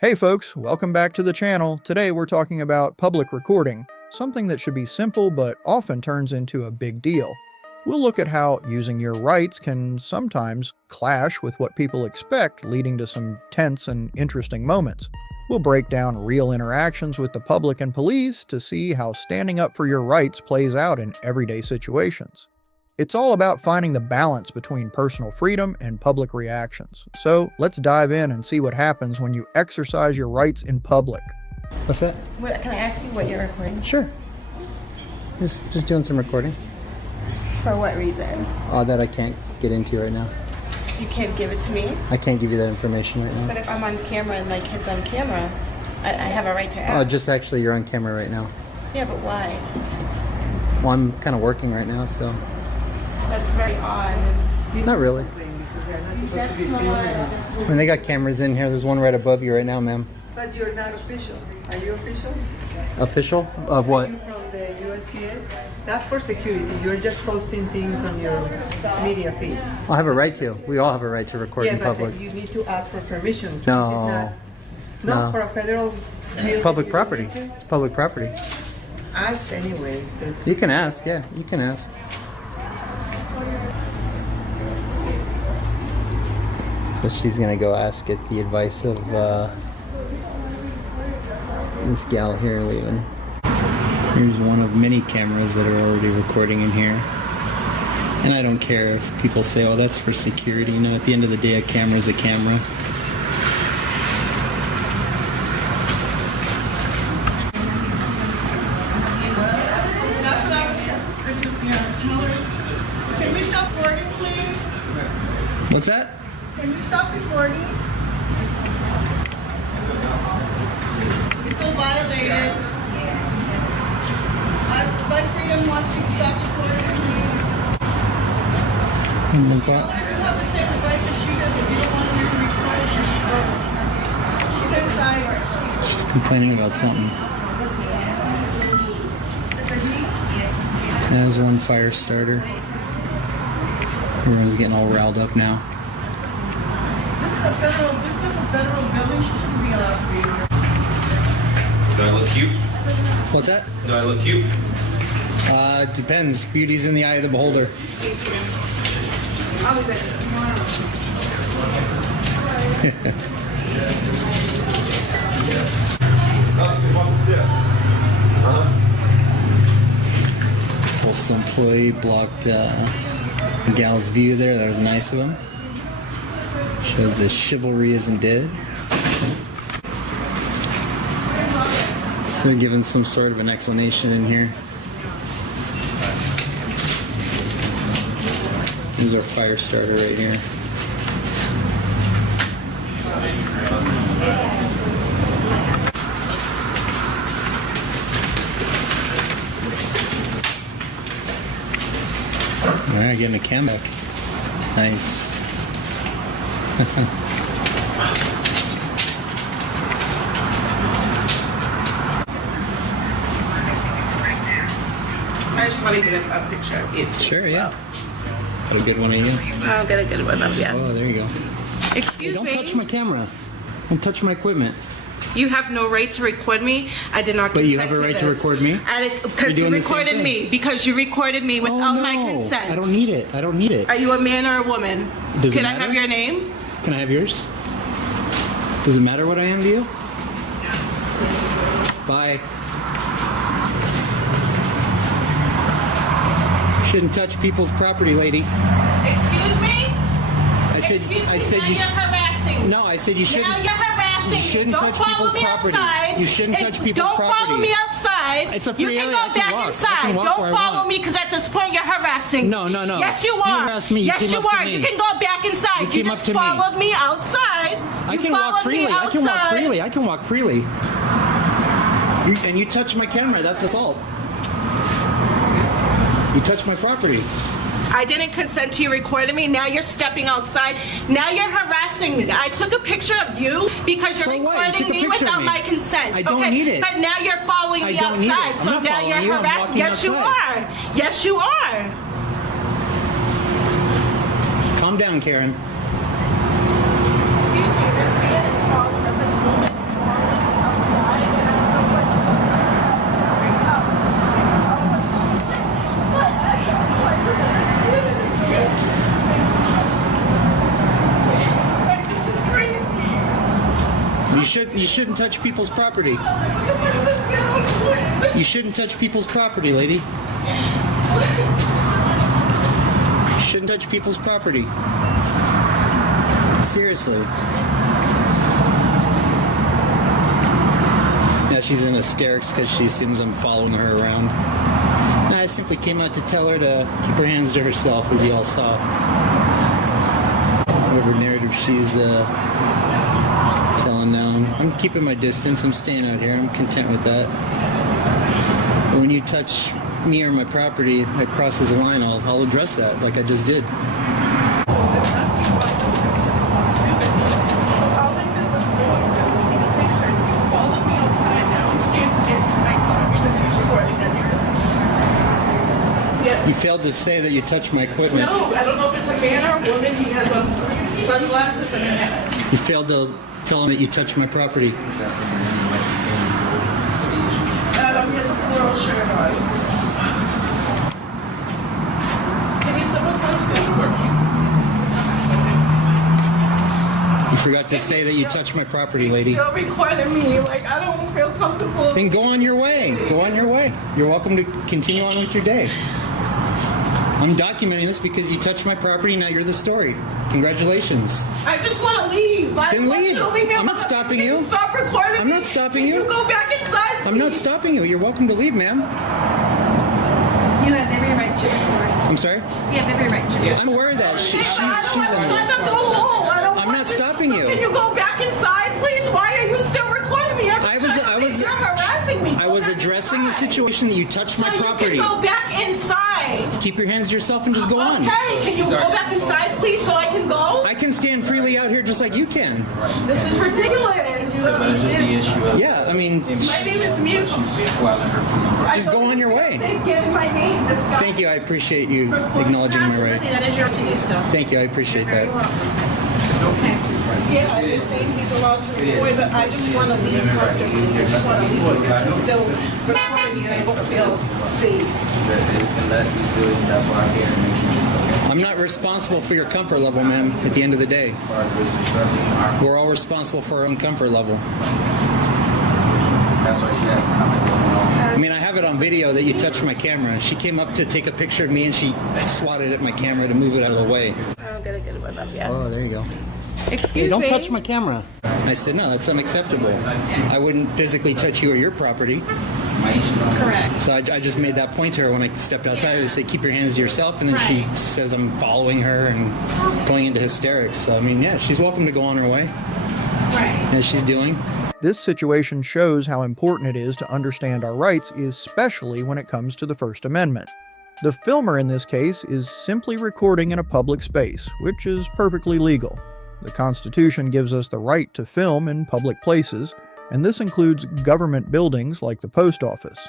Hey folks, welcome back to the channel. Today we're talking about public recording, something that should be simple but often turns into a big deal. We'll look at how using your rights can sometimes clash with what people expect, leading to some tense and interesting moments. We'll break down real interactions with the public and police to see how standing up for your rights plays out in everyday situations. It's all about finding the balance between personal freedom and public reactions. So let's dive in and see what happens when you exercise your rights in public. What's that? Can I ask you what you're recording? Sure. Just doing some recording. For what reason? That I can't get into right now. You can't give it to me? I can't give you that information right now. But if I'm on camera and my kid's on camera, I have a right to ask. Oh, just actually you're on camera right now. Yeah, but why? Well, I'm kind of working right now, so. That's very odd. Not really. That's not... I mean, they got cameras in here. There's one right above you right now, ma'am. But you're not official. Are you official? Official? Of what? Are you from the USPS? That's for security. You're just posting things on your media feed. I have a right to. We all have a right to record in public. But you need to ask for permission. No. This is not No. for a federal. It's public property. It's public property. Ask anyway. You can ask, yeah. You can ask. So she's gonna go ask get the advice of this gal here leaving. Here's one of many cameras that are already recording in here. And I don't care if people say, oh, that's for security. You know, at the end of the day, a camera's a camera. That's what I was telling her. Can we stop recording, please? What's that? Can you stop recording? You feel violated. My freedom wants you to stop recording, please. Oh my You God. have the same rights as she does. If you don't want her to record, she's inside. She's complaining about something. There's one fire starter. Everyone's getting all riled up now. This is a federal building. She shouldn't be allowed to be here. Do I look cute? What's that? Do I look cute? Depends. Beauty's in the eye of the beholder. I'll be back tomorrow. Postal employee blocked gal's view there. That was nice of him. Shows that chivalry isn't dead. So they're giving some sort of an explanation in here. There's our fire starter right here. Alright, getting a cam back. Nice. I just want to get a picture of you. Sure, yeah. Got a good one of you. I'll get a good one of you. Oh, there you go. Hey, Excuse don't me. touch my camera. Don't touch my equipment. You have no right to record me. I did not But consent you have a right to this. record me? Because You're you doing the same recorded thing. me. Because you recorded me without my consent. I don't need it. I don't need it. Are you a man or a woman? Does it Can I matter? have your name? Can I have yours? Does it matter what I am to you? Bye. You shouldn't touch people's property, lady. Excuse me? I said now you. you're harassing. No, I said you shouldn't. Now you're harassing. You shouldn't Don't touch follow people's me property. outside. You shouldn't touch people's Don't property. follow me outside. It's a You free can area. go I can back walk. I inside. can walk Don't where I follow want. me because at this point you're harassing. No. Yes, you You are. harassed me. You Yes, came you up to are. me. You can go back inside. You You came just up to me. followed me outside. I You can walk followed me freely. I can walk outside. freely. I can walk freely. And you touch my camera. That's assault. You touch my property. I didn't consent to you recording me. Now you're stepping outside. Now you're harassing me. I took a picture of you because you're So what? You recording took a me picture of without me. my consent. I don't okay? need it. But now you're following I me don't need it. outside. I'm So not now following you're you. I'm harassing. walking Yes, you outside. are. Yes, you are. Calm down, Karen. Excuse me. This man is following this woman. You shouldn't touch people's property. You shouldn't touch people's property, lady. You shouldn't touch people's property. Seriously. Now she's in hysterics because she assumes I'm following her around. I simply came out to tell her to keep her hands to herself, as you all saw. Whatever narrative she's telling now. I'm keeping my distance. I'm staying out here. I'm content with that. But when you touch me or my property that crosses the line, I'll address that like I just did. You failed to say that you touched my equipment. No, I don't know if it's a man or a woman. He has sunglasses and a hat. You failed to tell him that you touched my property. He has a floral shirt on. Can you still tell me? You forgot to say that you touched my property, lady. Still recording me. Like, I don't feel comfortable. Then go on your way. Go on your way. You're welcome to continue on with your day. I'm documenting this because you touched my property. Now you're the story. Congratulations. I just want to leave. Then leave. I'm not stopping you. Stop recording. I'm not stopping you. Can you go back inside? I'm not stopping you. You're welcome to leave, ma'am. You have every right to record. I'm sorry? You have every right to record. I'm aware of that. She's I'm not stopping you. Can you go back inside, please? Why are you still recording me? You're harassing me. I was addressing the situation that you touched my property. So you can go back inside. Keep your hands to yourself and just go on. Okay, can you go back inside, please, so I can go? I can stand freely out here just like you can. This is ridiculous. Yeah, I mean, My name is Mute. just go on your way. Give my name, this guy. Thank you. I appreciate you acknowledging my right. That is your right to do so. Thank you. I appreciate that. Yeah, you're saying he's allowed to record, but I just want to leave comfortably. I just want to leave because he's still recording and I don't feel safe. I'm not responsible for your comfort level, ma'am, at the end of the day. We're all responsible for our own comfort level. I mean, I have it on video that you touched my camera. She came up to take a picture of me and she swatted at my camera to move it out of the way. I don't get a good one up yet. Oh, there you go. Excuse Hey, don't me. touch my camera. I said, no, that's unacceptable. I wouldn't physically touch you or your property. Correct. So I just made that point to her when I stepped outside. I said, keep your hands to yourself. And then she says I'm following her and going into hysterics. So, I mean, yeah, she's welcome to go on her way. Right. As she's doing. This situation shows how important it is to understand our rights, especially when it comes to the First Amendment. The filmer in this case is simply recording in a public space, which is perfectly legal. The Constitution gives us the right to film in public places, and this includes government buildings like the post office.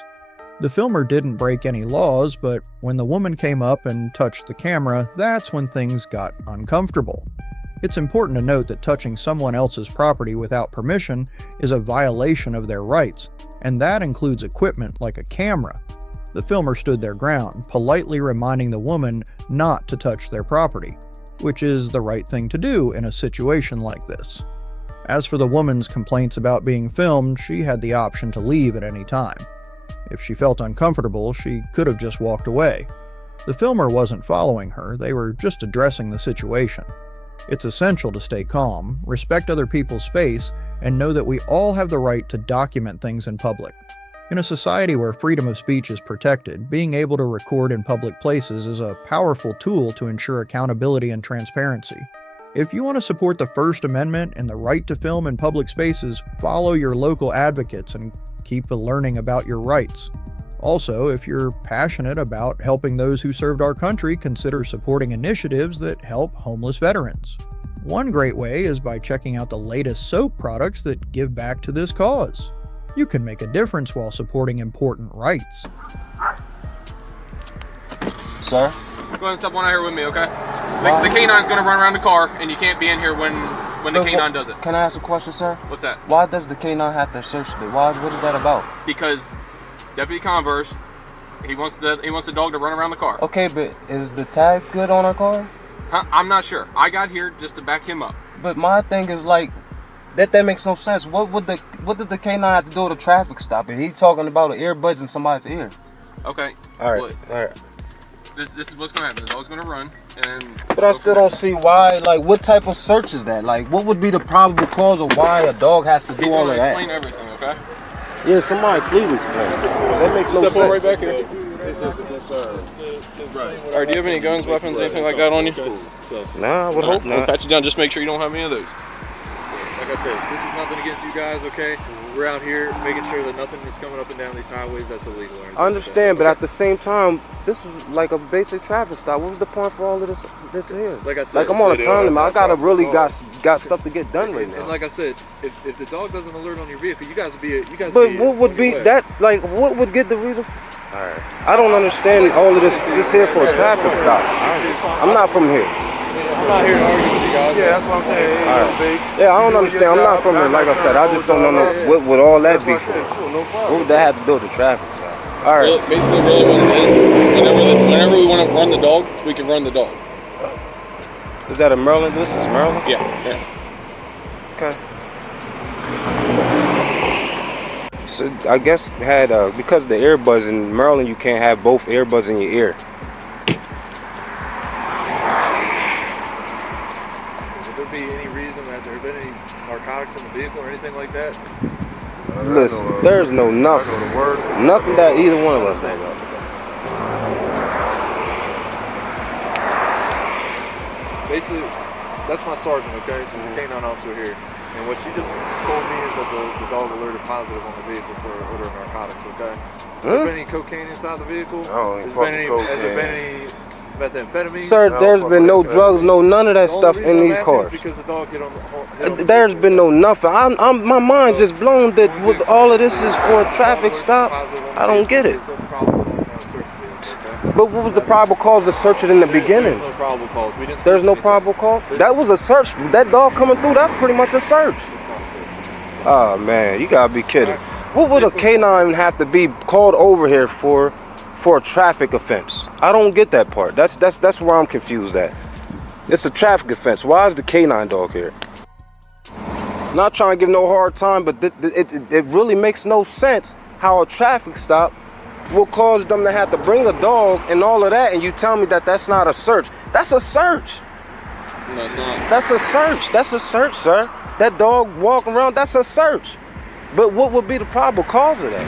The filmer didn't break any laws, but when the woman came up and touched the camera, that's when things got uncomfortable. It's important to note that touching someone else's property without permission is a violation of their rights, and that includes equipment like a camera. The filmer stood their ground, politely reminding the woman not to touch their property, which is the right thing to do in a situation like this. As for the woman's complaints about being filmed, she had the option to leave at any time. If she felt uncomfortable, she could have just walked away. The filmer wasn't following her, they were just addressing the situation. It's essential to stay calm, respect other people's space, and know that we all have the right to document things in public. In a society where freedom of speech is protected, being able to record in public places is a powerful tool to ensure accountability and transparency. If you want to support the First Amendment and the right to film in public spaces, follow your local advocates and keep learning about your rights. Also, if you're passionate about helping those who served our country, consider supporting initiatives that help homeless veterans. One great way is by checking out the latest soap products that give back to this cause. You can make a difference while supporting important rights. Sir? Go ahead and step on out here with me, okay? The canine's gonna run around the car, and you can't be in here when the canine does it. Can I ask a question, sir? What's that? Why does the canine have to search it? What is that about? Because Deputy Converse, he wants the dog to run around the car. Okay, but is the tag good on our car? Huh? I'm not sure. I got here just to back him up. But my thing is like, that makes no sense. What does the K9 have to do with a traffic stop? And he talking about earbuds in somebody's ear. Okay. All right. Look, All right. this is what's gonna happen. The dog's gonna run, and But I still don't see why. Like, what type of search is that? Like, what would be the probable cause of why a dog has to do He's all gonna of that? explain everything. Okay. Yeah, somebody please explain. That makes no Step sense. on right back here. All right. Do you have any guns, weapons, anything like that on you? Nah, I would hope We'll not. pat you down. Just make sure you don't have any of those. Like I said, this is nothing against you guys, okay? We're out here making sure that nothing is coming up and down these highways that's illegal. Or anything I understand, but at the same time, this is like a basic traffic stop. What was the point for all of this here? Like I said, like I'm on a time limit. I gotta really got stuff to get done right and now. like I said, if the dog doesn't alert on your vehicle, you guys would be. But what would be that? Like, what would get the reason? All right. I don't understand all of this here for a traffic stop. I'm not from here. I'm not here to argue with you guys. Yeah, that's what I'm saying. All right. Yeah, I don't understand. I'm not from here. Like I said, I just don't know what would all that be for. What would that have to do with the traffic stop? All right. Well, basically, really what it is, whenever we want to run the dog, we can run the dog. Is that a Maryland? This is Maryland? Yeah. Okay. So I guess had because of the earbuds in Maryland, you can't have both earbuds in your ear. Would there be any reason that there have been any narcotics in the vehicle or anything like that? Listen, there's no nothing that either one of us know about. Basically, that's my sergeant, okay? She's a canine officer here. And what she just told me is that the dog alerted positive on the vehicle for odor of narcotics, okay? Has there been any cocaine inside the vehicle? Has there been any methamphetamine? Sir, there's been no drugs, none of that stuff in these cars. Because the dog hit on the There's been no nothing. My mind's just blown that with all of this is for a traffic stop. I don't get it. But what was the probable cause to search it in the beginning? There's no probable cause. We didn't There's no probable cause? That was a search. That dog coming through, that's pretty much a search. Oh, man, you gotta be kidding. What would a canine have to be called over here for a traffic offense? I don't get that part. That's where I'm confused at. It's a traffic offense. Why is the canine dog here? Not trying to give no hard time, but it really makes no sense how a traffic stop will cause them to have to bring a dog and all of that, and you tell me that that's not a search. That's a search. No, it's not. That's a search. That's a search, sir. That dog walking around, that's a search. But what would be the probable cause of that?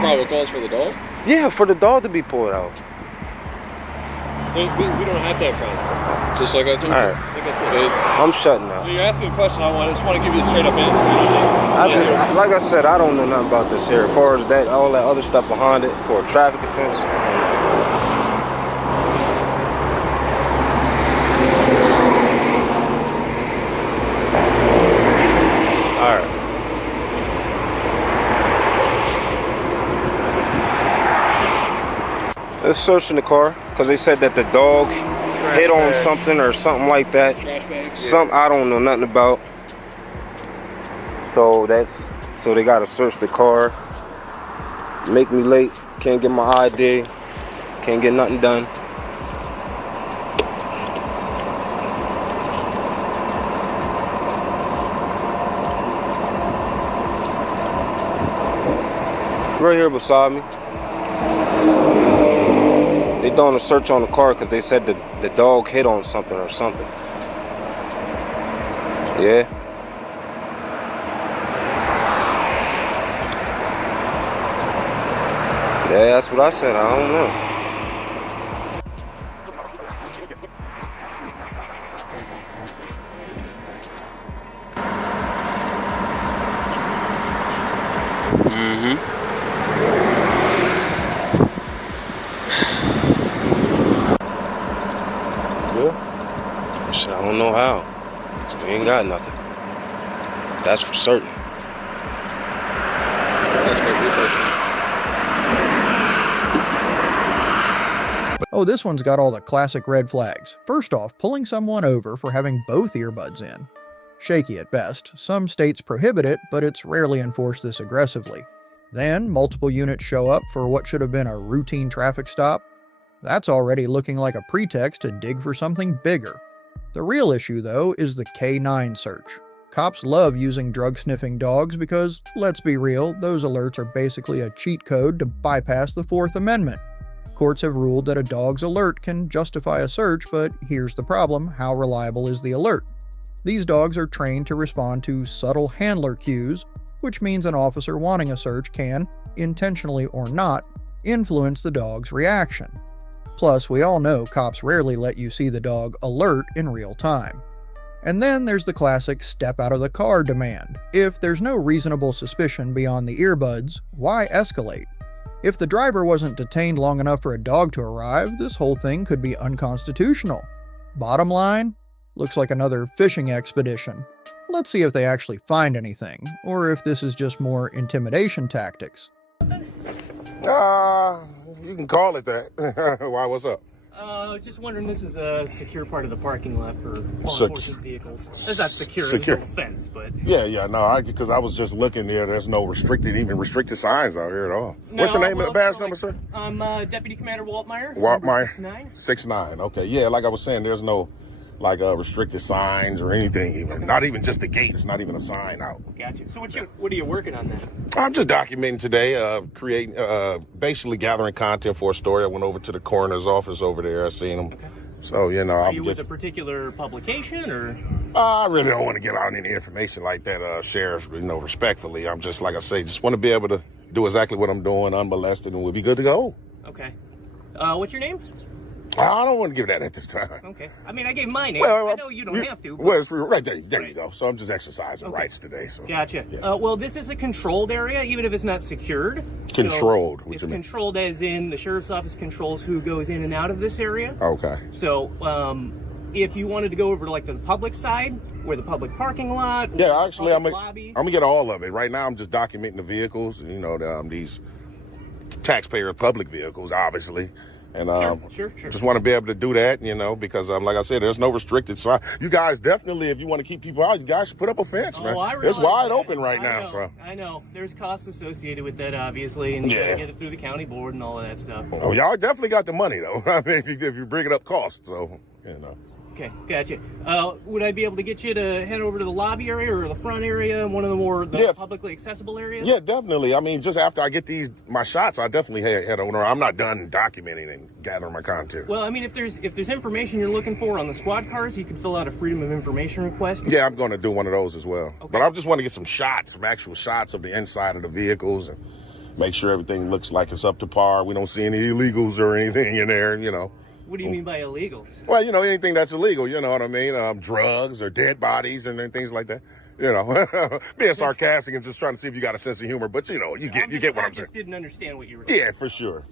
Probable cause for the dog? Yeah, for the dog to be pulled out. We don't have to have problems. Just like I told you. All right. I'm shutting up. You asked me a question, I just want to give you a straight up answer. Like I said, I don't know nothing about this here. As far as that, all that other stuff behind it for a traffic offense. All right. Let's search in the car because they said that the dog hit on something or something like that. Something I don't know nothing about. So they gotta search the car. Make me late. Can't get my ID. Can't get nothing done. Right here beside me. They doing a search on the car because they said the dog hit on something or something. Yeah. Yeah, that's what I said. I don't know. Yeah. Shit, I don't know how. We ain't got nothing. That's for certain. Oh, this one's got all the classic red flags. First off, pulling someone over for having both earbuds in. Shaky at best. Some states prohibit it, but it's rarely enforced this aggressively. Then, multiple units show up for what should have been a routine traffic stop. That's already looking like a pretext to dig for something bigger. The real issue, though, is the K9 search. Cops love using drug-sniffing dogs because, let's be real, those alerts are basically a cheat code to bypass the Fourth Amendment. Courts have ruled that a dog's alert can justify a search, but here's the problem: how reliable is the alert? These dogs are trained to respond to subtle handler cues, which means an officer wanting a search can, intentionally or not, influence the dog's reaction. Plus, we all know cops rarely let you see the dog alert in real time. And then there's the classic step out of the car demand. If there's no reasonable suspicion beyond the earbuds, why escalate? If the driver wasn't detained long enough for a dog to arrive, this whole thing could be unconstitutional. Bottom line, looks like another fishing expedition. Let's see if they actually find anything, or if this is just more intimidation tactics. You can call it that. Why, what's up? Just wondering, this is a secure part of the parking lot for law enforcement vehicles. It's not secure, there's no fence, but... Yeah, no, because I was just looking there. There's no restricted signs out here at all. No, what's your name and badge number, sir? I'm Deputy Commander Waltmeyer. Waltmeyer? 6'9". 6'9", okay. Yeah, like I was saying, there's no, restricted signs or anything even. Okay. Not even just a gate. It's not even a sign out. Gotcha. So what are you working on then? I'm just documenting today, creating, basically gathering content for a story. I went over to the coroner's office over there. I seen him. Okay. So, Are you with a particular publication, or? I really don't want to give out any information like that, Sheriff, respectfully. I'm just, like I say, just want to be able to do exactly what I'm doing unmolested, and we'll be good to go. Okay. What's your name? I don't want to give that at this time. Okay. I mean, I gave my name. I know you don't have to. But... Well, it's right there. There you go. So I'm just exercising rights today. So. Gotcha. Yeah. Well, this is a controlled area, even if it's not secured. Controlled? So it's controlled as in the sheriff's office controls who goes in and out of this area. Okay. So if you wanted to go over to the public side, where the public parking lot, yeah, actually, I'm gonna get all of it. Right now, I'm just documenting the vehicles. These taxpayer public vehicles, obviously. And sure. Just want to be able to do that, because like I said, there's no restricted sign. You guys definitely, if you want to keep people out, you guys should put up a fence, man. It's wide open right now. So I know there's costs associated with that, obviously, and you gotta get it through the county board and all of that stuff. Oh, y'all definitely got the money though. I mean, if you bring it up cost, so Okay, gotcha. Would I be able to get you to head over to the lobby area or the front area, one of the more publicly accessible areas? Yeah, definitely. I mean, just after I get my shots, I definitely head over. I'm not done documenting and gathering my content. Well, I mean, if there's information you're looking for on the squad cars, you can fill out a Freedom of Information request. Yeah, I'm going to do one of those as well. Okay. But I just want to get some actual shots of the inside of the vehicles and make sure everything looks like it's up to par. We don't see any illegals or anything in there, What do you mean by illegals? Well, anything that's illegal, you know what I mean? Drugs or dead bodies and things like that. Being sarcastic and just trying to see if you got a sense of humor, but you get what I'm saying. I just didn't understand what you were saying. Yeah, for sure.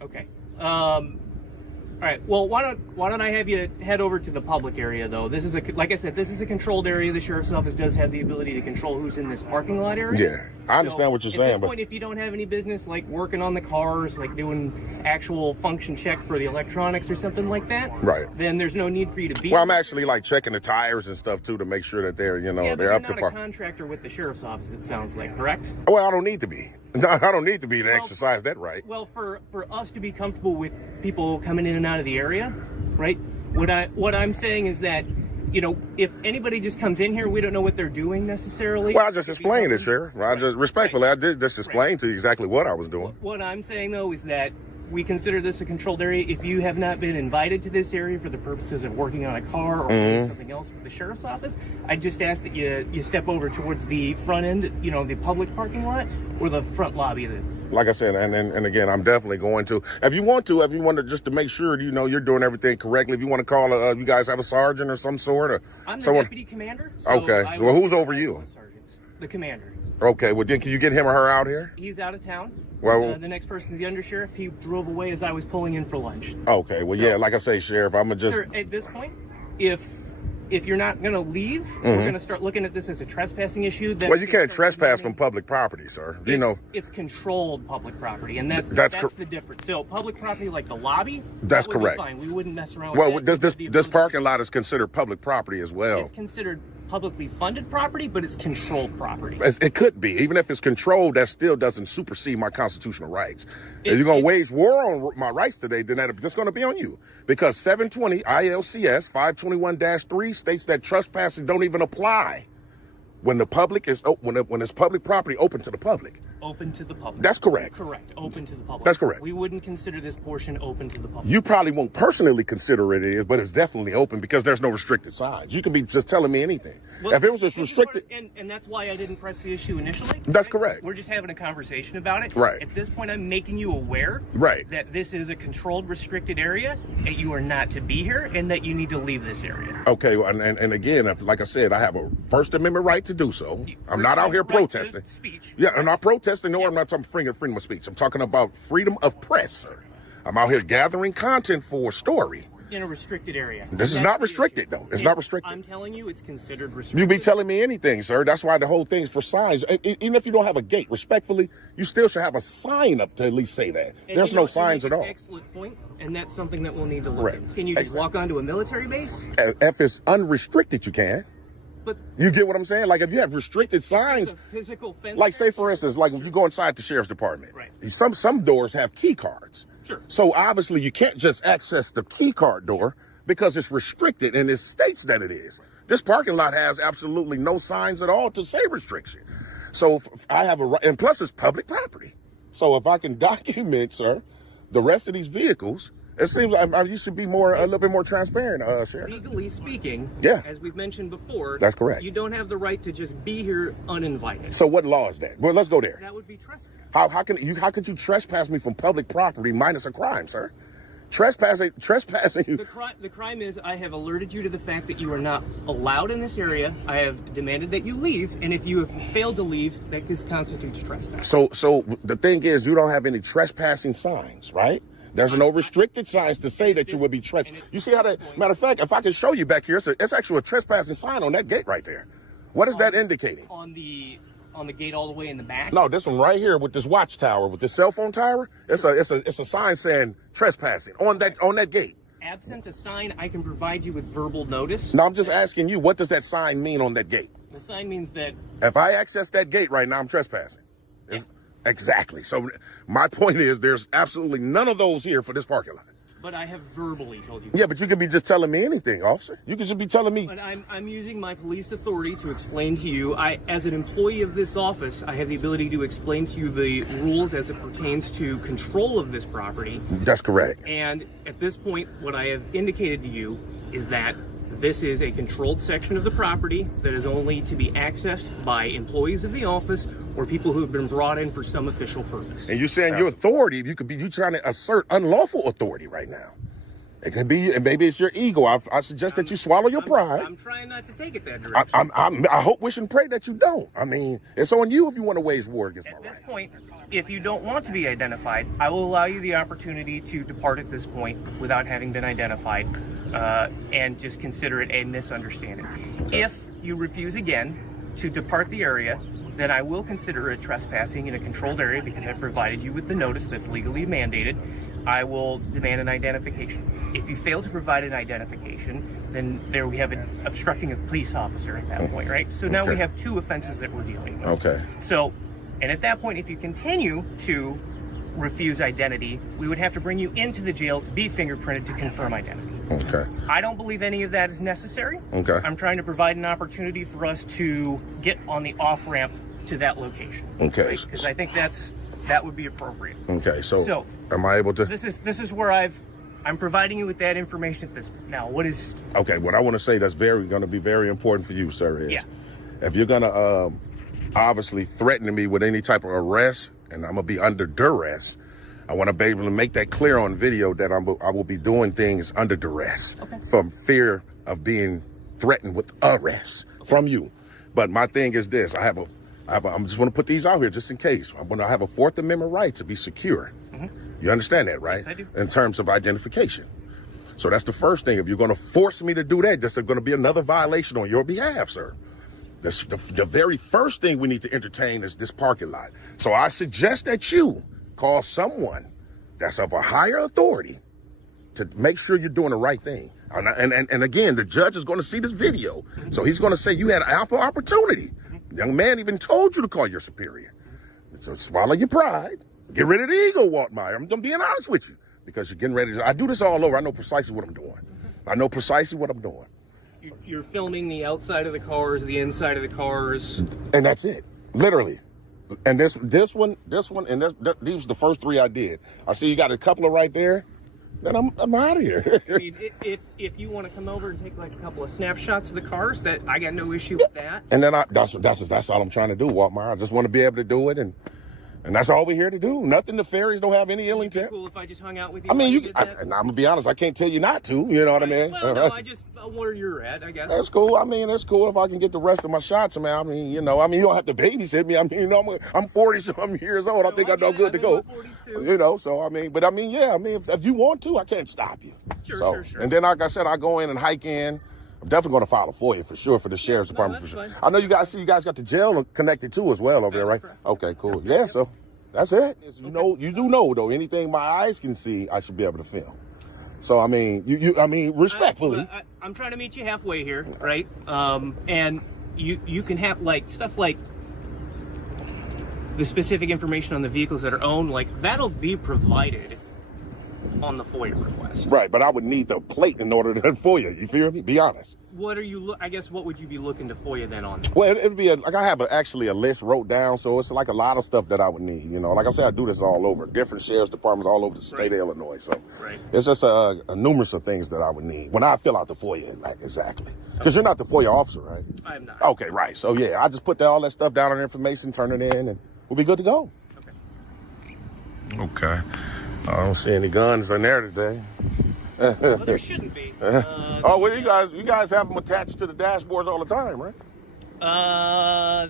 Okay. All right. Well, why don't I have you head over to the public area, though? This is like I said, this is a controlled area. The sheriff's office does have the ability to control who's in this parking lot area. Yeah, I understand what you're saying. At this point, if you don't have any business working on the cars, doing actual function check for the electronics or something like that, right? Then there's no need for you to be. Well, I'm actually checking the tires and stuff too to make sure that they're they're up to par. You're not a contractor with the sheriff's office. It sounds like, correct? Well, I don't need to be. No, I don't need to be to exercise that right. Well, for us to be comfortable with people coming in and out of the area, right? What I'm saying is that, if anybody just comes in here, we don't know what they're doing necessarily. Well, I just explained it, Sheriff. I just respectfully, I did just explain to you exactly what I was doing. What I'm saying though is that we consider this a controlled area. If you have not been invited to this area for the purposes of working on a car or doing something else with the sheriff's office, I just ask that you step over towards the front end, the public parking lot or the front lobby of the. Like I said, and again, I'm definitely going to. If you want to, just to make sure you're doing everything correctly. If you want to call, you guys have a sergeant or some sort, or I'm the deputy commander. So okay, well, who's over you? The commander. Okay, well, can you get him or her out here? He's out of town. Well, the next person's the undersheriff. He drove away as I was pulling in for lunch. Okay, well, yeah, like I say, Sheriff, I'm gonna just. Sir, at this point, if you're not going to leave, we're going to start looking at this as a trespassing issue. Well, you can't trespass from public property, sir. It's controlled public property, and that's the difference. So public property like the lobby, that's correct. Fine. We wouldn't mess around with that. Well, this parking lot is considered public property as well. It's considered publicly funded property, but it's controlled property. It could be. Even if it's controlled, that still doesn't supersede my constitutional rights. If you're going to wage war on my rights today, then that's going to be on you. Because 720 ILCS 521-3 states that trespassing don't even apply when the public is when it's public property open to the public. Open to the public. That's correct. Correct. Open to the public. That's correct. We wouldn't consider this portion open to the public. You probably won't personally consider it is, but it's definitely open because there's no restricted signs. You can be just telling me anything. Well, if it was just restricted, and that's why I didn't press the issue initially. That's correct. We're just having a conversation about it. Right. At this point, I'm making you aware. Right. That this is a controlled, restricted area, that you are not to be here, and that you need to leave this area. Okay, and again, like I said, I have a First Amendment right to do so. I'm not out here protesting. Speech. Yeah, I'm not protesting. No, I'm not talking freedom of speech. I'm talking about freedom of press, sir. I'm out here gathering content for a story. In a restricted area. This is not restricted, though. It's not restricted. I'm telling you, it's considered restricted. You be telling me anything, sir. That's why the whole thing's for signs. Even if you don't have a gate, respectfully, you still should have a sign up to at least say that. And there's no signs at all. Excellent point, and that's something that we'll need to look Right. at. Can you just walk onto a military base? If it's unrestricted, you can. But you get what I'm saying? Like if you have restricted signs, physical fence. like say for instance, like when you go inside the sheriff's department, right. Some doors have key cards. Sure. So obviously you can't just access the key card door because it's restricted and it states that it is. This parking lot has absolutely no signs at all to say restriction. So I have a right, and plus it's public property. So if I can document, sir, the rest of these vehicles, it seems like you should be a little bit more transparent, Sheriff. Legally speaking, yeah, as we've mentioned before, that's correct. You don't have the right to just be here uninvited. So what law is that? Well, let's go there. That would be trespass. How could you trespass me from public property minus a crime, sir? Trespassing. The crime is I have alerted you to the fact that you are not allowed in this area. I have demanded that you leave, and if you have failed to leave, that constitutes trespass. So the thing is, you don't have any trespassing signs, right? There's no restricted signs to say that you would be trespassing. You see how that, matter of fact, if I can show you back here, it's actually a trespassing sign on that gate right there. What is that indicating? On the gate all the way in the back? No, this one right here with this watchtower, with this cell phone tower, it's a sign saying trespassing on that gate. Absent a sign, I can provide you with verbal notice. No, I'm just asking you, what does that sign mean on that gate? The sign means that if I access that gate right now, I'm trespassing. Exactly. So my point is there's absolutely none of those here for this parking lot. But I have verbally told you. Yeah, but you could be just telling me anything, officer. You could just be telling me. But I'm using my police authority to explain to you. As an employee of this office, I have the ability to explain to you the rules as it pertains to control of this property. That's correct. And at this point, what I have indicated to you is that this is a controlled section of the property that is only to be accessed by employees of the office or people who have been brought in for some official purpose. And you're saying your authority, you trying to assert unlawful authority right now. It could be, and maybe it's your ego. I suggest that you swallow your pride. I'm trying not to take it that direction. I hope, wish, and pray that you don't. I mean, it's on you if you want to wage war against my rights. At this point, if you don't want to be identified, I will allow you the opportunity to depart at this point without having been identified, and just consider it a misunderstanding. Okay. If you refuse again to depart the area, then I will consider it trespassing in a controlled area because I've provided you with the notice that's legally mandated. I will demand an identification. If you fail to provide an identification, then there we have an obstructing a police officer at that point, right? So now we have two offenses that we're dealing with. Okay. So, and at that point, if you continue to refuse identity, we would have to bring you into the jail to be fingerprinted to confirm identity. Okay. I don't believe any of that is necessary. Okay. I'm trying to provide an opportunity for us to get on the off-ramp to that location. Okay. Because I think that would be appropriate. Okay. So am I able to? This is where I'm providing you with that information at this point. Now, what is? Okay. What I want to say that's going to be very important for you, sir, is if you're going to obviously threaten me with any type of arrest, and I'm gonna be under duress, I want to be able to make that clear on video that I will be doing things under duress from fear of being threatened with arrest from you. But my thing is this: I'm just want to put these out here just in case. I have a Fourth Amendment right to be secure. You understand that, right? Yes, I do. In terms of identification. So that's the first thing. If you're going to force me to do that, that's going to be another violation on your behalf, sir. The very first thing we need to entertain is this parking lot. So I suggest that you call someone that's of a higher authority to make sure you're doing the right thing. And again, the judge is going to see this video. So he's going to say you had an ample opportunity. Young man even told you to call your superior. So swallow your pride. Get rid of the ego, Walt Meyer. I'm being honest with you because you're getting ready to. I do this all over. I know precisely what I'm doing. I know precisely what I'm doing. You're filming the outside of the cars, the inside of the cars. And that's it, literally. And this one, and these are the first 3 I did. I see you got a couple of right there. Then I'm out of here. I mean, if you want to come over and take like a couple of snapshots of the cars, that I got no issue with that. And then that's all I'm trying to do, Waltmart. I just want to be able to do it, and that's all we're here to do. Nothing nefarious. Don't have any ill intent. Cool if I just hung out with you. I mean, and I'm gonna be honest. I can't tell you not to. You know what I mean? Well, no, I just where you're at, I guess. That's cool. I mean, that's cool if I can get the rest of my shots. Man, I mean, you don't have to babysit me. I mean, I'm 40-some years old. I think I know good to go. So I mean, yeah. I mean, if you want to, I can't stop you. Sure. And then, like I said, I go in and hike in. I'm definitely going to file a FOIA for sure for the sheriff's department. For sure. I know you guys got the jail connected too as well over there, right? Correct. Okay, cool. Yeah, so that's it. You do know though, anything my eyes can see, I should be able to film. So I mean, respectfully. I'm trying to meet you halfway here, right? And you can have like stuff like the specific information on the vehicles that are owned, like that'll be provided on the FOIA request. Right, but I would need the plate in order to FOIA. You feel me? Be honest. What are you? I guess what would you be looking to FOIA then on? Well, it'd be I have actually a list wrote down, so it's like a lot of stuff that I would need. Like I said, I do this all over, different sheriff's departments all over the state of Illinois. So it's just a numerous of things that I would need when I fill out the FOIA, like exactly. Because you're not the FOIA officer, right? I am not. Okay, right. So yeah, I just put all that stuff down on information, turn it in, and we'll be good to go. Okay. I don't see any guns in there today. Well, there shouldn't be. You guys have them attached to the dashboards all the time, right?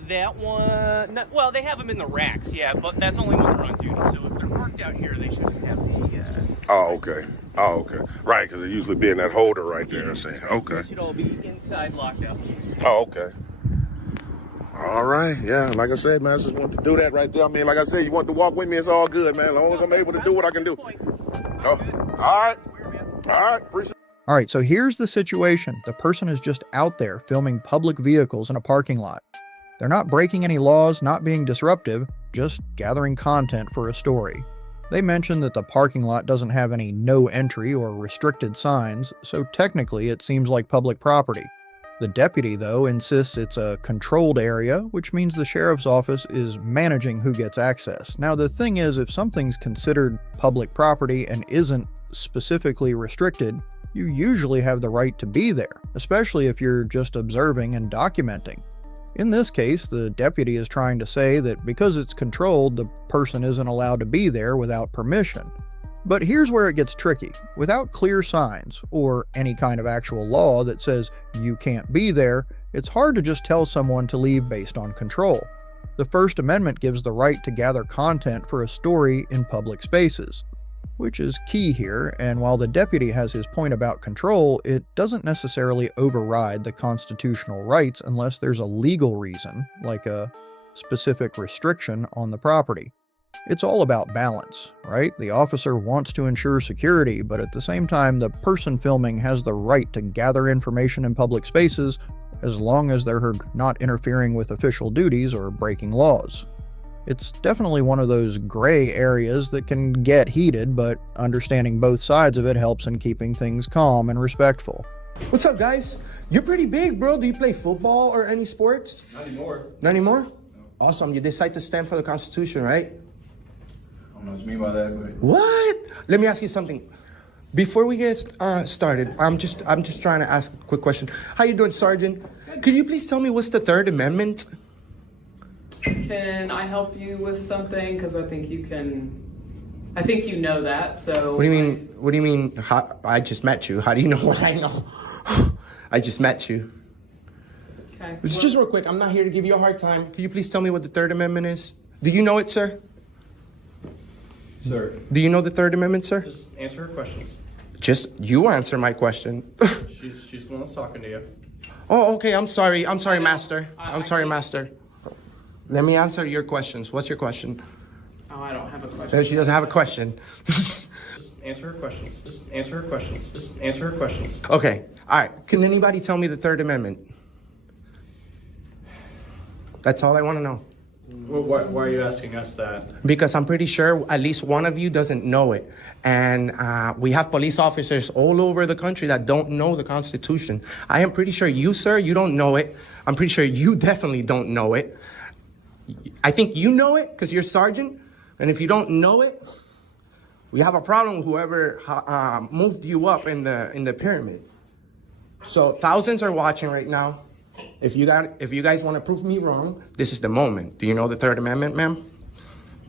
That one. No, well, they have them in the racks, yeah, but that's only when they're on duty. So if they're parked out here, they shouldn't have the. Oh, okay. Right, because they usually be in that holder right there. Okay. They should all be inside locked up. Oh, okay. All right, yeah, like I said, man, I just want to do that right there. I mean, like I said, you want to walk with me, it's all good, man, as long as I'm able to do what I can do. Oh, all right, appreciate it. All right, so here's the situation. The person is just out there filming public vehicles in a parking lot. They're not breaking any laws, not being disruptive, just gathering content for a story. They mentioned that the parking lot doesn't have any no entry or restricted signs, so technically it seems like public property. The deputy, though, insists it's a controlled area, which means the sheriff's office is managing who gets access. Now, the thing is, if something's considered public property and isn't specifically restricted, you usually have the right to be there, especially if you're just observing and documenting. In this case, the deputy is trying to say that because it's controlled, the person isn't allowed to be there without permission. But here's where it gets tricky. Without clear signs, or any kind of actual law that says you can't be there, it's hard to just tell someone to leave based on control. The First Amendment gives the right to gather content for a story in public spaces, which is key here, and while the deputy has his point about control, it doesn't necessarily override the constitutional rights unless there's a legal reason, like a specific restriction on the property. It's all about balance, right? The officer wants to ensure security, but at the same time, the person filming has the right to gather information in public spaces as long as they're not interfering with official duties or breaking laws. It's definitely one of those gray areas that can get heated, but understanding both sides of it helps in keeping things calm and respectful. What's up, guys? You're pretty big, bro. Do you play football or any sports? Not anymore. Not anymore? No. Awesome. You decide to stand for the Constitution, right? I don't know what you mean by that, but... What? Let me ask you something. Before we get started, I'm just trying to ask a quick question. How you doing, Sergeant? Could you please tell me what's the Third Amendment? Can I help you with something? Because I think you know that. So. What do you mean? I just met you. How do you know what I know? I just met you. Okay. Just real quick. I'm not here to give you a hard time. Could you please tell me what the Third Amendment is? Do you know it, sir? Sir. Do you know the Third Amendment, sir? Just answer her questions. Just you answer my question. She's the one that's talking to you. Oh, okay. I'm sorry, Master. I'm sorry, Master. Let me answer your questions. What's your question? Oh, I don't have a question. She doesn't have a question. Just answer her questions. Just answer her questions. Just answer her questions. Okay. All right. Can anybody tell me the Third Amendment? That's all I want to know. Why are you asking us that? Because I'm pretty sure at least one of you doesn't know it. And we have police officers all over the country that don't know the Constitution. I am pretty sure you, sir, you don't know it. I'm pretty sure you definitely don't know it. I think you know it because you're sergeant. And if you don't know it, we have a problem with whoever moved you up in the pyramid. So thousands are watching right now. If you guys want to prove me wrong, this is the moment. Do you know the Third Amendment, ma'am?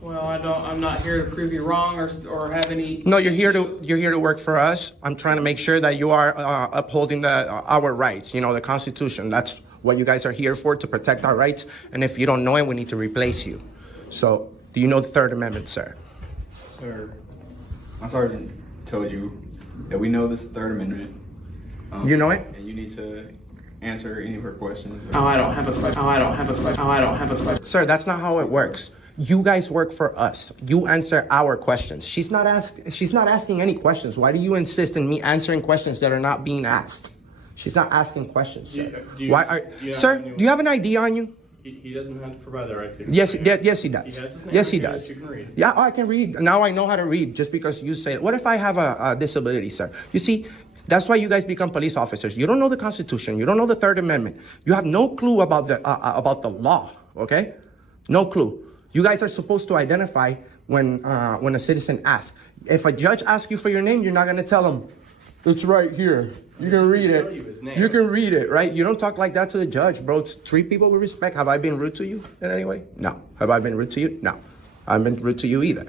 Well, I'm not here to prove you wrong or have any. No, you're here to work for us. I'm trying to make sure that you are upholding our rights. You know, the Constitution. That's what you guys are here for, to protect our rights. And if you don't know it, we need to replace you. So, do you know the Third Amendment, sir? Sir, my sergeant told you that we know this Third Amendment. You know it? And you need to answer any of her questions. I don't have a question. Sir, that's not how it works. You guys work for us. You answer our questions. She's not asking any questions. Why do you insist on me answering questions that are not being asked? She's not asking questions, sir. Sir, do you have an ID on you? He doesn't have to provide that right there. Yes, he does. He has his name. Yes, he does. You can read. Yeah, I can read. Now I know how to read just because you say it. What if I have a disability, sir? You see, that's why you guys become police officers. You don't know the Constitution. You don't know the Third Amendment. You have no clue about the law, okay? No clue. You guys are supposed to identify when a citizen asks. If a judge asks you for your name, you're not going to tell him, it's right here. You can read it. You can read it, right? You don't talk like that to the judge, bro. Treat people with respect. Have I been rude to you in any way? No. Have I been rude to you? No. I haven't been rude to you either.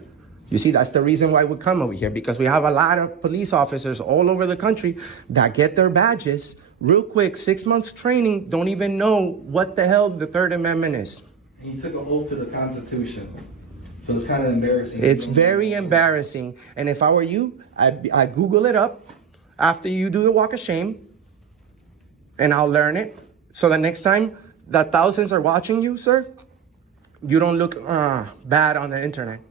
You see, that's the reason why we come over here, because we have a lot of police officers all over the country that get their badges real quick, 6 months training, don't even know what the hell the Third Amendment is. He took an oath to the Constitution. So it's kind of embarrassing. It's very embarrassing. And if I were you, I Google it up after you do the walk of shame, and I'll learn it. So the next time that thousands are watching you, sir, you don't look bad on the internet.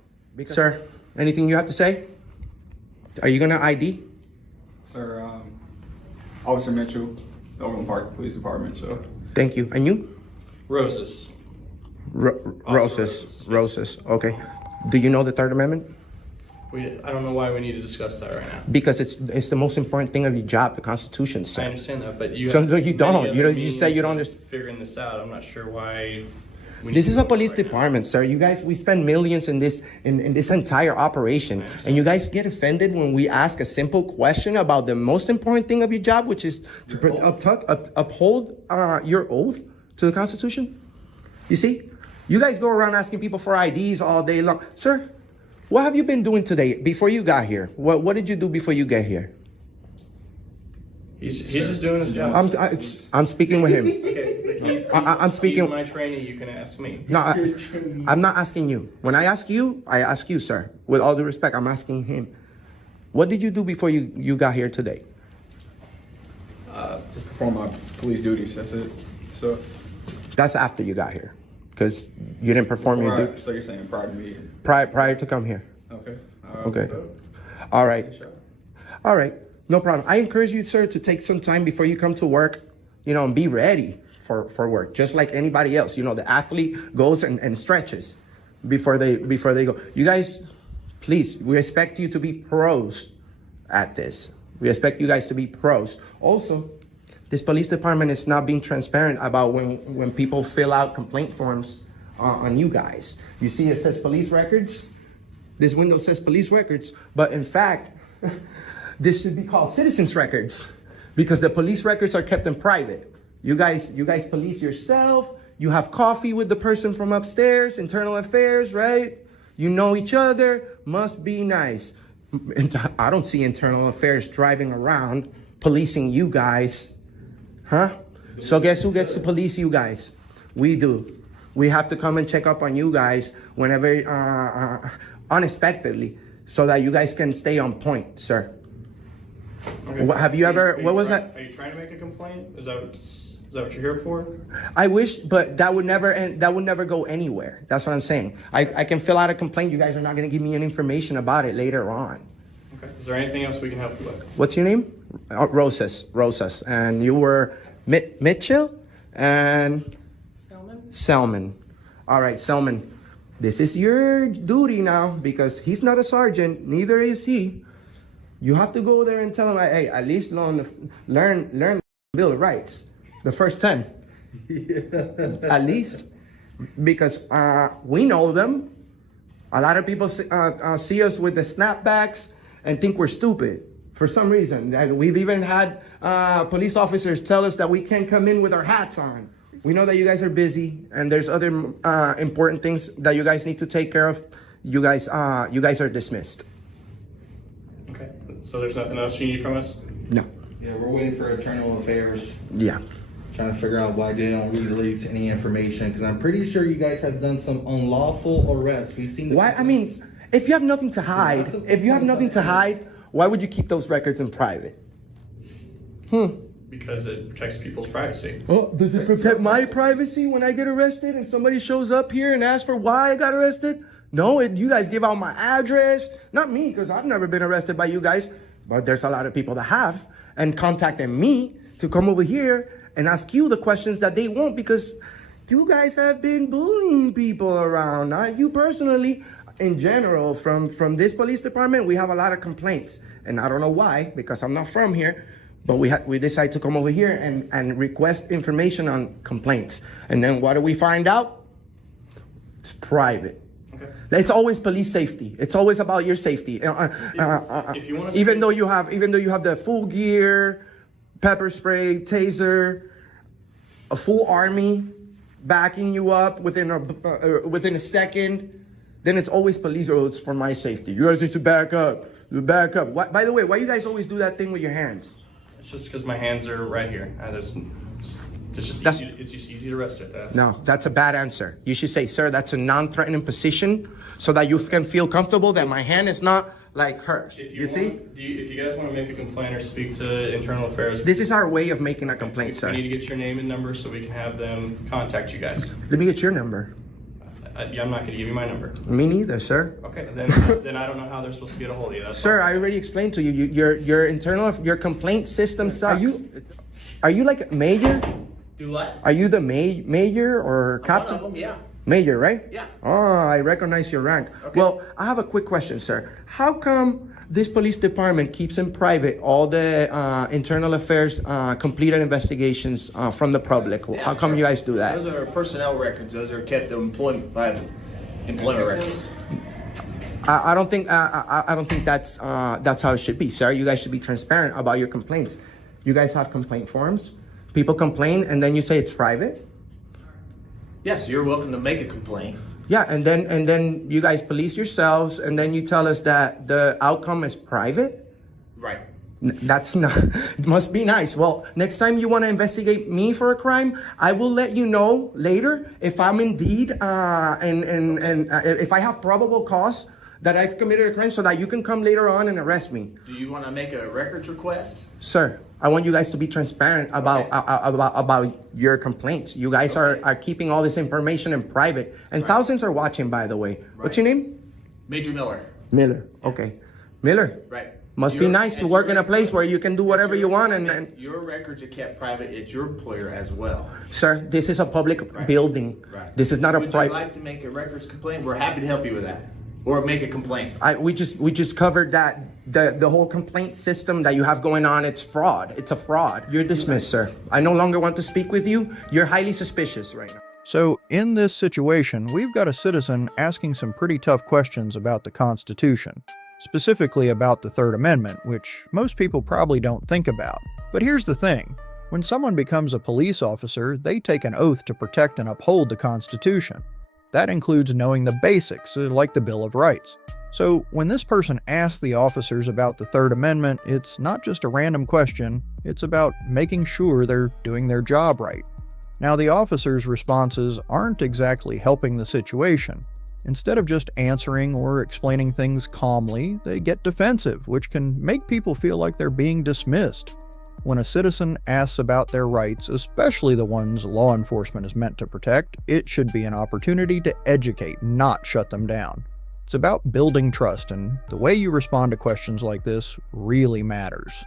Sir, anything you have to say? Are you going to ID? Sir, Officer Mitchell, Overland Park Police Department, so. Thank you. And you? Roses. Roses. Okay. Do you know the Third Amendment? I don't know why we need to discuss that right now. Because it's the most important thing of your job, the Constitution, sir. I understand that, but you. So you don't. You say you don't understand. Figuring this out, I'm not sure why. This is a police department, sir. You guys, we spend millions in this entire operation, and you guys get offended when we ask a simple question about the most important thing of your job, which is to uphold your oath to the Constitution. You see, you guys go around asking people for IDs all day long, sir. What have you been doing today before you got here? What did you do before you get here? He's just doing his job. I'm speaking with him. Okay, I'm speaking. He's my trainee. You can ask me. No, I'm not asking you. When I ask you, sir. With all due respect, I'm asking him. What did you do before you got here today? Just perform my police duties. That's it. So. That's after you got here, because you didn't perform your duties. So you're saying prior to me? Prior to come here. Okay. Okay. All right. All right. No problem. I encourage you, sir, to take some time before you come to work, and be ready for work, just like anybody else. The athlete goes and stretches before they go. You guys, please, we expect you to be pros at this. We expect you guys to be pros. Also, this police department is not being transparent about when people fill out complaint forms on you guys. You see, it says police records. This window says police records, but in fact, this should be called citizens records, because the police records are kept in private. You guys police yourself. You have coffee with the person from upstairs, internal affairs, right? You know each other. Must be nice. I don't see internal affairs driving around policing you guys, huh? So guess who gets to police you guys? We do. We have to come and check up on you guys whenever, unexpectedly, so that you guys can stay on point, sir. Okay. Have you ever? What was that? Are you trying to make a complaint? Is that what you're here for? I wish, but that would never end. That would never go anywhere. That's what I'm saying. I can fill out a complaint. You guys are not going to give me any information about it later on. Okay. Is there anything else we can help you with? What's your name? Rosas. And you were Mitchell and Selman. All right, Selman, this is your duty now because he's not a sergeant, neither is he. You have to go there and tell him, hey, at least learn Bill of Rights, the first 10. At least, because we know them. A lot of people see us with the snapbacks and think we're stupid for some reason. And we've even had police officers tell us that we can't come in with our hats on. We know that you guys are busy and there's other important things that you guys need to take care of. You guys are dismissed. Okay, so there's nothing else you need from us? No. Yeah, we're waiting for internal affairs. Yeah. Trying to figure out why they don't release any information, because I'm pretty sure you guys have done some unlawful arrests. We've seen. Why? I mean, if you have nothing to hide, why would you keep those records in private? Because it protects people's privacy. Oh, does it protect my privacy when I get arrested and somebody shows up here and asks for why I got arrested? No, you guys give out my address. Not me, because I've never been arrested by you guys, but there's a lot of people that have and contacted me to come over here and ask you the questions that they want, because you guys have been bullying people around. Not you personally, in general, from this police department, we have a lot of complaints. And I don't know why, because I'm not from here, but we decided to come over here and request information on complaints. And then what do we find out? It's private. Okay. It's always police safety. It's always about your safety. If you want to even though you have the full gear, pepper spray, taser, a full army backing you up within a second, then it's always police roads for my safety. You guys need to back up. Back up. By the way, why you guys always do that thing with your hands? It's just because my hands are right here. It's just easy to rest at that. No, that's a bad answer. You should say, sir, that's a non-threatening position so that you can feel comfortable that my hand is not like hers. See? If you guys want to make a complaint or speak to internal affairs, this is our way of making a complaint, sir. We need to get your name and number so we can have them contact you guys. Let me get your number. I'm not going to give you my number. Me neither, sir. Okay, then I don't know how they're supposed to get a hold of you. That's sir, I already explained to you. Your complaint system sucks. Are you like major? Do what? Are you the major or captain? One of them, yeah. Major, right? Yeah. Oh, I recognize your rank. Okay. Well, I have a quick question, sir. How come this police department keeps in private all the internal affairs completed investigations from the public? Yeah, How come you guys do that? Those are personnel records. Those are kept employment records. I don't think that's how it should be, sir. You guys should be transparent about your complaints. You guys have complaint forms. People complain, and then you say it's private. Yes, you're welcome to make a complaint. Yeah, and then you guys police yourselves, and then you tell us that the outcome is private. Right. That's not. Must be nice. Well, next time you want to investigate me for a crime, I will let you know later if I'm indeed and if I have probable cause that I've committed a crime, so that you can come later on and arrest me. Do you want to make a records request? Sir, I want you guys to be transparent about your complaints. You guys are keeping all this information in private, and thousands are watching, by the way. Right. What's your name? Major Miller. Miller. Okay. Miller. Right. Must be nice to work in a place where you can do whatever you want and your records are kept private at your employer as well. Sir, this is a public building. Right. This is not a private. Would you like to make a records complaint? We're happy to help you with that. Or make a complaint. We just covered that the whole complaint system that you have going on. It's fraud. It's a fraud. You're dismissed, sir. I no longer want to speak with you. You're highly suspicious right now. So in this situation, we've got a citizen asking some pretty tough questions about the Constitution, specifically about the Third Amendment, which most people probably don't think about. But here's the thing. When someone becomes a police officer, they take an oath to protect and uphold the Constitution. That includes knowing the basics, like the Bill of Rights. So when this person asks the officers about the Third Amendment, it's not just a random question, it's about making sure they're doing their job right. Now, the officers' responses aren't exactly helping the situation. Instead of just answering or explaining things calmly, they get defensive, which can make people feel like they're being dismissed. When a citizen asks about their rights, especially the ones law enforcement is meant to protect, it should be an opportunity to educate, not shut them down. It's about building trust, and the way you respond to questions like this really matters.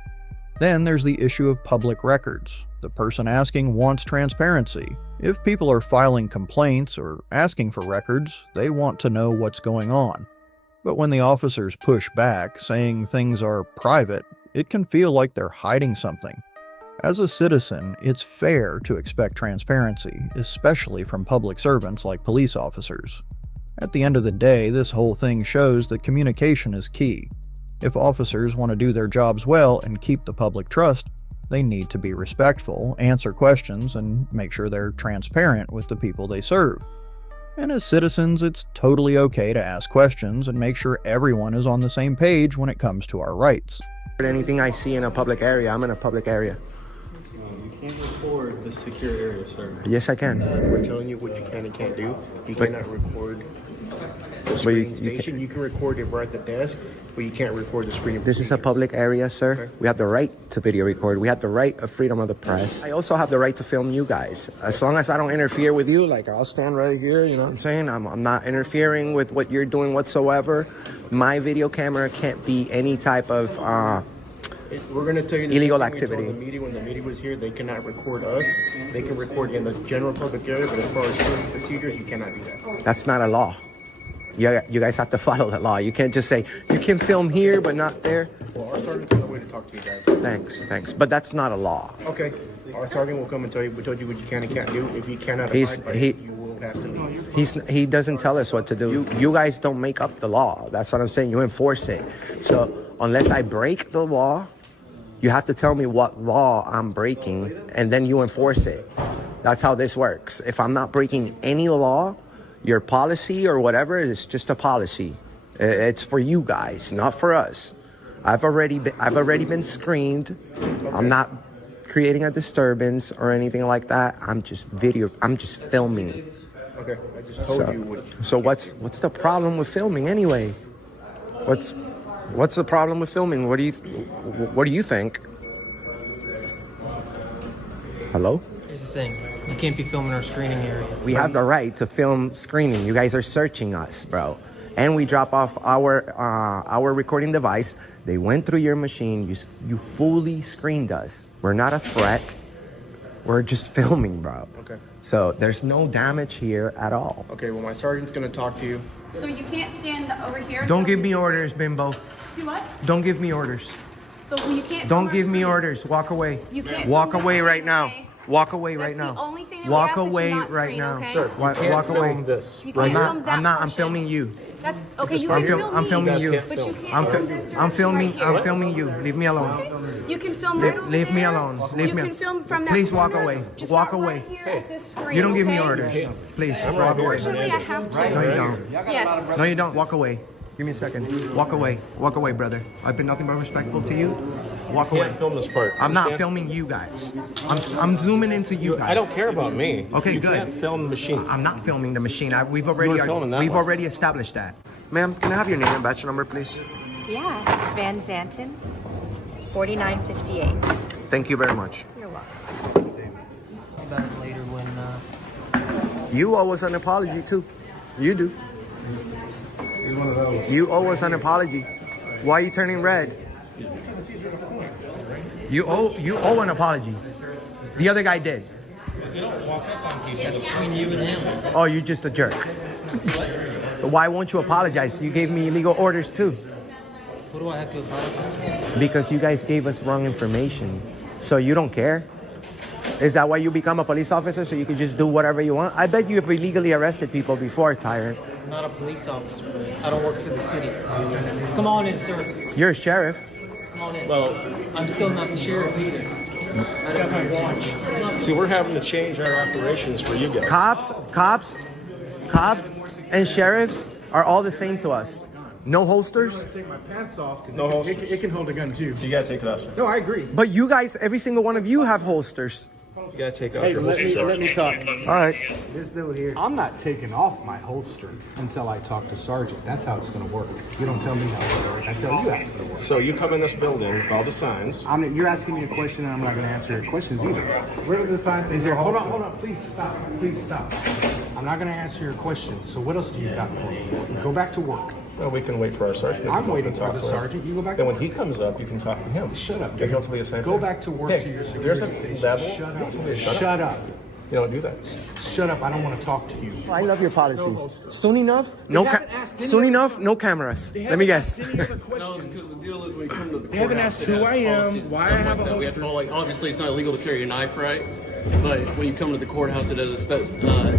Then there's the issue of public records. The person asking wants transparency. If people are filing complaints or asking for records, they want to know what's going on. But when the officers push back, saying things are private, it can feel like they're hiding something. As a citizen, it's fair to expect transparency, especially from public servants like police officers. At the end of the day, this whole thing shows that communication is key. If officers want to do their jobs well and keep the public trust, they need to be respectful, answer questions, and make sure they're transparent with the people they serve. And as citizens, it's totally okay to ask questions and make sure everyone is on the same page when it comes to our rights. Anything I see in a public area, I'm in a public area. You can't record the secure area, sir. Yes, I can. We're telling you what you can and can't do. You cannot record the screening station. You can record it right at the desk, but you can't record the screening. This is a public area, sir. Okay. We have the right to video record. We have the right of freedom of the press. I also have the right to film you guys. As long as I don't interfere with you, like I'll stand right here, you know what I'm saying? I'm not interfering with what you're doing whatsoever. My video camera can't be any type of we're going to tell you the illegal same thing activity. We told the media when the media was here, they cannot record us. They can record in the general public area, but as far as certain procedures, you cannot do that. That's not a law. You guys have to follow the law. You can't just say, you can film here, but not there. Well, our sergeant's on the way to talk to you guys. Thanks. But that's not a law. Okay. Our sergeant will come and tell you, we told you what you can and can't do. If you cannot abide by it, you will have to leave. He doesn't tell us what to do. You guys don't make up the law. That's what I'm saying. You enforce it. So unless I break the law, you have to tell me what law I'm breaking, and then you enforce it. That's how this works. If I'm not breaking any law, your policy or whatever is just a policy. It's for you guys, not for us. I've already been screened. Okay. I'm not creating a disturbance or anything like that. I'm just filming. Okay, I just told you what. So what's the problem with filming anyway? What's the problem with filming? What do you think? Hello? Here's the thing. You can't be filming our screening area. We have the right to film screening. You guys are searching us, bro. And we drop off our recording device. They went through your machine. You fully screened us. We're not a threat. We're just filming, bro. Okay. So there's no damage here at all. Okay, well, my sergeant's going to talk to you. So you can't stand over here? Don't give me orders, bimbo. Do what? Don't give me orders. So you can't. Don't give me orders. Walk away. You can't. Walk away right now. Walk away right That's now. the only thing that Walk we ask away that you not right screen, now. okay? Sir, Walk away. This. You can't film that I'm portion. filming you. That's, okay, you can film me. I'm filming you. But you can't film this I'm filming. right here. I'm filming you. Leave me alone. Okay. You can film right over Leave there. me alone. Leave you me. can film from that Please walk corner, away. just Walk not away. right here at this screen, You don't give me okay? orders. Please. Unfortunately, I have to. No, you don't. Yes. No, you don't. Walk away. Give me a second. Walk away. Walk away, brother. I've been nothing but respectful to you. Walk away. Can't film this part. I'm not filming you guys. I'm zooming into you guys. I don't care about me. Okay, you good. Can't film the machine. I'm not filming the machine. We've filming that one. already established that. Ma'am, can I have your name and batch number, please? Yeah, it's Van Zanten, 4958. Thank you very much. You're welcome. How about it later when You owe us an apology too. You do. You're one of those. You owe us an apology. Why are you turning red? You owe an apology. The other guy did. You don't walk up on people. That's between you and him. Oh, you're just a jerk. Why won't you apologize? You gave me illegal orders too. what do I have to apologize? Because you guys gave us wrong information. So you don't care? Is that why you become a police officer, so you can just do whatever you want? I bet you have illegally arrested people before, Tyrant. I'm not a police officer. I don't work for the city. Come on in, sir. You're a sheriff. Come on in. Well, I'm still not the sheriff either. I got my watch. See, we're having to change our operations for you guys. Cops, and sheriffs are all the same to us. No holsters? I'm gonna take my pants off because No holsters. it can hold a gun too. So you gotta take it off, sir. No, I agree. But you guys, every single one of you have holsters. You gotta take off Hey, your let holster. me talk. All right. This dude here. I'm not taking off my holster until I talk to Sergeant. That's how it's gonna work. You don't tell me how it's gonna work. I tell you how it's gonna work. So you come in this building with all the signs. You're asking me a question and I'm not gonna answer your questions either. Where does the sign say? Is there? Hold on. Please stop. I'm not gonna answer your questions. So what else do you got for me? Go back to work. Well, we can wait for our sergeant. I'm waiting for the sergeant. You go back. Then when he comes up, you can talk to him. Shut up. And he'll tell you the same Go thing. back to work Hey, to your there's security a station. level. Shut up. Shut up. You don't do that. Shut up. I don't want to talk to you. I love your policies. Soon enough, no cameras. Let me guess. No, because the deal is when you come to the They haven't courthouse, asked it who has I am, policies and why I stuff have like a that. We have to holster. follow, like, obviously, it's not illegal to carry a knife, right? But when you come to the courthouse, it has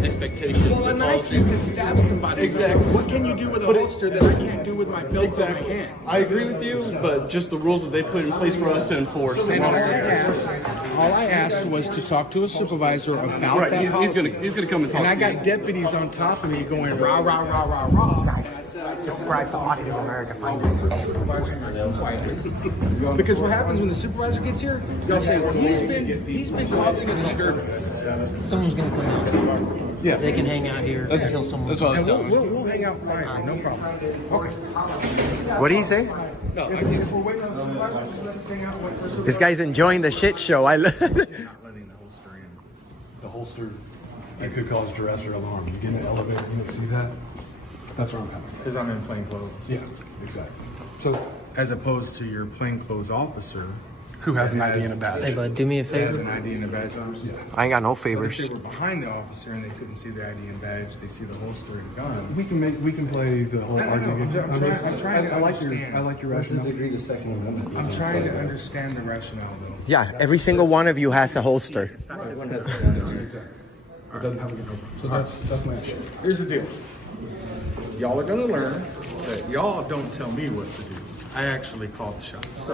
expectations Well, a and knife, you policies. can stab somebody. Exactly. What can you do with a holster that I can't do with my belt Exactly. in my hand? I agree with you, but just the rules that they put in place for us to enforce. And all I asked was to talk to a supervisor about Right, that he's policy. gonna come and talk And I to you. got deputies on top of me going rah rah rah rah rah. Subscribe to Audit in America. Find us. Because what happens when the supervisor gets here? They'll say, "Well, he's been causing a disturbance." Someone's gonna come out. Yeah. They can hang out here until someone. That's what I was telling you. We'll hang out quietly, no problem. Okay. What did he say? No, if we're waiting on the supervisor, just let us hang out. Wait for supervisor. This guy's enjoying the shit show. I love. Not letting the holster in. The holster, it could cause duress or alarm. You get in an elevator, you don't see that. That's where I'm coming. Because I'm in plain clothes. Yeah, exactly. So, as opposed to your plainclothes officer, Who has an ID and a badge? Hey, bud, do me a that has favor. an ID and a badge on. Yeah. I ain't got no But if favors. they were behind the officer and they couldn't see the ID and badge, they see the holster and gun. We can play the whole I know, argument. I'm trying to I like your understand. rationale. I'm trying to understand the rationale, though. Yeah, every single one of you has a holster. It doesn't have a good. So that's my issue. Here's the deal. Y'all are gonna learn that y'all don't tell me what to do. I actually call the shots.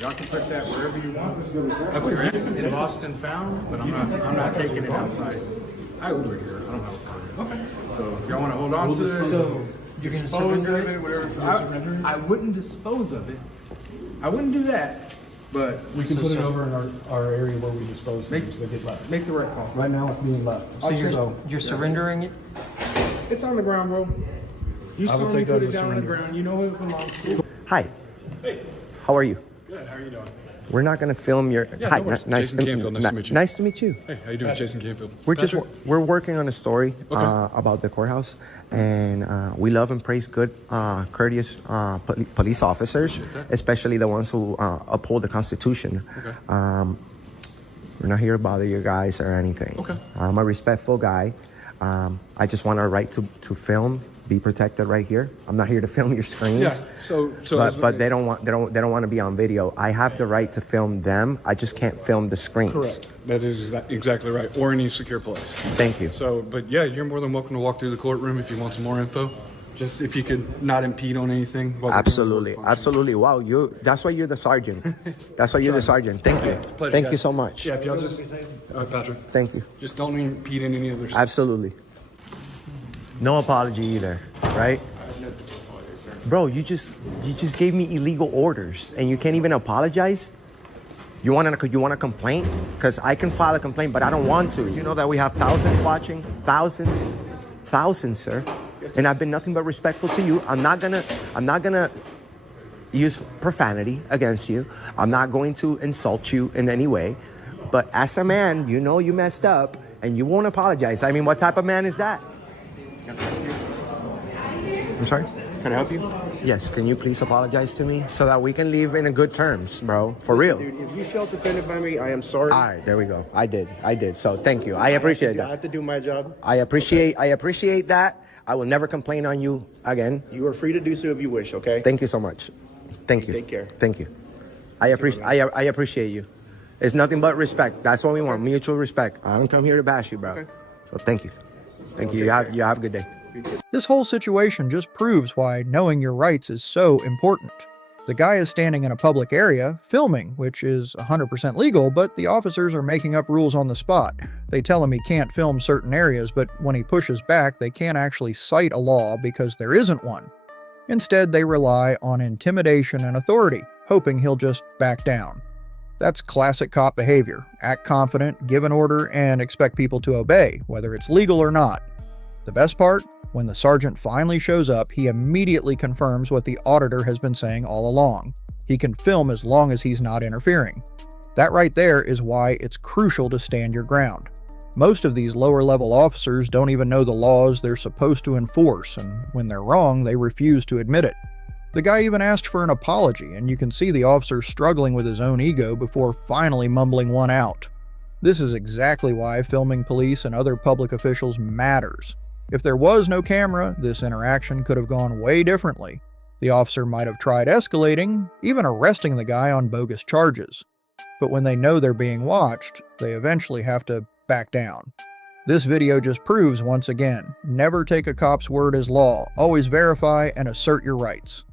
Y'all can put that wherever you want. I put it in lost and found, but I'm not taking it outside. I Uber here. I don't have a car. Okay. So if y'all want to hold on to it, So you're gonna dispose of surrender it, whatever. I wouldn't dispose of it. I wouldn't do that. But We can put it over in our area where we dispose things that get left. make the right call. Right now, it's being left. So you're surrendering it? It's on the ground, bro. You I will saw me take that put as it a down on the surrender. ground. You know who it belongs to. Hi. Hey, How are you? good. How are you doing? We're not gonna film your. Yeah, Hi. no worries. Nice Jason Canfield, nice to meet you. Nice to meet you. Hey, how you doing, Jason Canfield? We're working on a story Okay. about the courthouse, and we love and praise good, courteous police officers, especially the ones who uphold the Constitution. Okay. We're not here to bother you guys or anything. Okay. I'm a respectful guy. I just want our right to film be protected right here. I'm not here to film your screens. Yeah. So but they don't want to be on video. I have the right to film them. I just can't film the screens. correct. That is exactly right. Or any secure place. Thank you. So, but yeah, you're more than welcome to walk through the courtroom if you want some more info. Just if you could not impede on anything. while we're doing Absolutely, the work function. absolutely. Wow, that's why you're the sergeant. That's why you're the sergeant. Thank you. Pleasure, Thank guys. you so much. Yeah, if y'all just, Patrick, Thank you. just don't impede in any other stuff. Absolutely. No apology either, right? Bro, you just gave me illegal orders and you can't even apologize? You want a complaint? Because I can file a complaint, but I don't want to. You know that we have thousands watching? Thousands, sir. And I've been nothing but respectful to you. I'm not gonna use profanity against you. I'm not going to insult you in any way. But as a man, you know you messed up and you won't apologize. I mean, what type of man is that? I'm sorry? Can I help you? Yes, can you please apologize to me so that we can leave in a good terms, bro? For real. Dude, if you felt offended by me, I am sorry. All right, there we go. I did. So thank you. I appreciate I that. have to do my job. I appreciate that. I will never complain on you again. You are free to do so if you wish, okay? Thank you so much. Thank you. Take care. Thank you. I appreciate you. It's nothing but respect. That's what we want. Mutual respect. I don't come here to bash you, bro. Okay. So thank you. Thank you. You have a good day. This whole situation just proves why knowing your rights is so important. The guy is standing in a public area, filming, which is 100% legal, but the officers are making up rules on the spot. They tell him he can't film certain areas, but when he pushes back, they can't actually cite a law because there isn't one. Instead, they rely on intimidation and authority, hoping he'll just back down. That's classic cop behavior. Act confident, give an order, and expect people to obey, whether it's legal or not. The best part? When the sergeant finally shows up, he immediately confirms what the auditor has been saying all along. He can film as long as he's not interfering. That right there is why it's crucial to stand your ground. Most of these lower-level officers don't even know the laws they're supposed to enforce, and when they're wrong, they refuse to admit it. The guy even asked for an apology, and you can see the officer struggling with his own ego before finally mumbling one out. This is exactly why filming police and other public officials matters. If there was no camera, this interaction could have gone way differently. The officer might have tried escalating, even arresting the guy on bogus charges. But when they know they're being watched, they eventually have to back down. This video just proves once again, never take a cop's word as law, always verify and assert your rights.